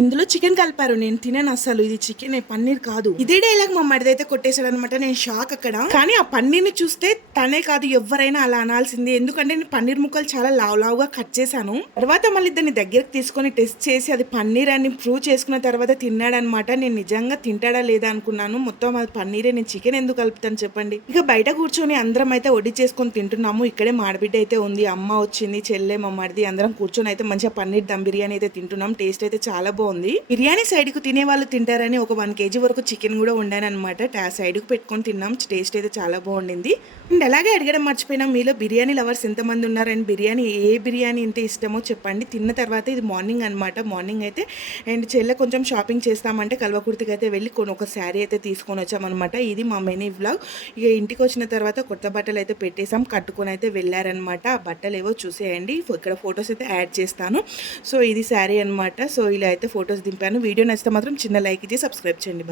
ఇందులో చికెన్ కలిపారు. నేను తినను అసలు. ఇది చికెన్ పన్నీర్ కాదు. ఇదే డైలాగ్ మా మడిదైతే కొట్టేశాడు అనమాట. నేను షాక్ అక్కడ. కానీ ఆ పన్నీర్ ని చూస్తే తనే కాదు ఎవరైనా అలా అనాల్సింది. ఎందుకంటే నేను పన్నీర్ ముక్కలు చాలా లావుగా కట్ చేశాను. తర్వాత మళ్ళీ దాన్ని దగ్గరకు తీసుకొని టెస్ట్ చేసి అది పన్నీర్ అని ప్రూవ్ చేసుకున్న తర్వాత తిన్నాడనమాట. నేను నిజంగా తింటాడా లేదా అనుకున్నాను. మొత్తం అది పన్నీరే. నేను చికెన్ ఎందుకు కలుపుతాను చెప్పండి. ఇక బయట కూర్చొని అందరం అయితే వడ్డీ చేసుకొని తింటున్నాము. ఇక్కడే మాడబిడ్డ అయితే ఉంది, అమ్మ వచ్చింది, చెల్లె, మా మడిది అందరం కూర్చొని అయితే మంచిగా పన్నీర్ దమ్ బిర్యానీ అయితే తింటున్నాం. టేస్ట్ అయితే చాలా బాగుంది. బిర్యానీ సైడ్ కు తినే వాళ్ళు తింటారని ఒక 1 kg వరకు చికెన్ కూడా వండానమాట. సైడ్ కు పెట్టుకొని తిన్నాం. టేస్ట్ అయితే చాలా బాగుండింది. అండ్ అలాగే అడగడం మర్చిపోయినా, మీలో బిర్యానీ లవర్స్ ఎంతమంది ఉన్నారు అండ్ బిర్యానీ ఏ బిర్యానీ ఎంత ఇష్టమో చెప్పండి. తిన్న తర్వాత ఇది మార్నింగ్ అనమాట. మార్నింగ్ అయితే అండ్ చెల్లె కొంచెం షాపింగ్ చేస్తామంటే కల్వకుర్తికి అయితే వెళ్ళి ఒక శారీ అయితే తీసుకొని వచ్చామన్నమాట. ఇది మా మినీ వ్లాగ్. ఇక ఇంటికి వచ్చిన తర్వాత కొత్త బట్టలు అయితే పెట్టేసాం, కట్టుకొని అయితే వెళ్ళారనమాట. ఆ బట్టలు ఏవో చూసేయండి. ఇక్కడ ఫొటోస్ అయితే యాడ్ చేస్తాను. సో ఇది శారీ అనమాట. సో ఇలా అయితే ఫొటోస్ దింపాను. వీడియో నచ్చితే మాత్రం చిన్న లైక్ ఇచ్చి సబ్స్క్రైబ్ చేయండి.